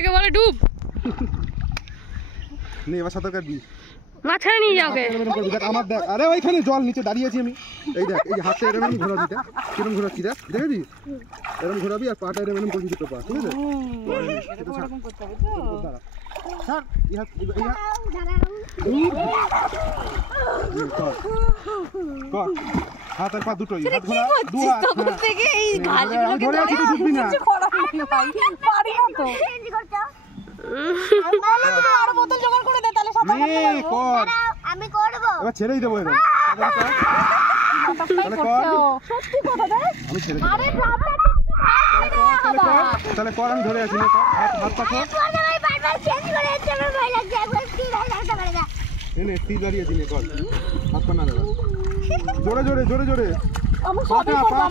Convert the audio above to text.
এটাকে বলে ডুব। নে এবার সাঁতার কাটবি। মাঝখানে নিয়ে যাও কে? দেখ আমার দেখ, আরে ওইখানে জল নিচে দাঁড়িয়ে আছি আমি। এই দেখ, এই যে হাতটা এরকম ঘোরাবি, দেখ কিরকম ঘোরাচ্ছি, দেখ দেখবি এরকম ঘোরাবি আর পাটা এরকম করবি দুটো পা, ঠিক আছে? স্যার এই হাত কর হাত আর পা দুটোই, হাত ঘোরা, দু হাত তখন থেকে এই ঘাসগুলোকে ধরে আছি, তুই ডুববি না। কিছু করা নেই ভাই, পারি না তো। আরো বোতল জোগাড় করে দে, তাহলে সাঁতার কাটতে পারবো। কর, আমি করব। এবার ছেড়েই দেবো এবার। সাঁতারটাই করছে ও। সত্যি কথা দেখ। আমি ছেড়ে আরে তাহলে কর, আমি ধরে আছি, নে কর, হাত পা কর। আমি বারবার চেঞ্জ করে যাচ্ছে, আমার ভয় লাগছে, একবার স্থির হয়ে থাকতে পারে না। নে স্থির দাঁড়িয়ে আছি, নে কর, হাত পা না দাঁড়া, জোরে জোরে জোরে জোরে আমি সবই করবো, আমার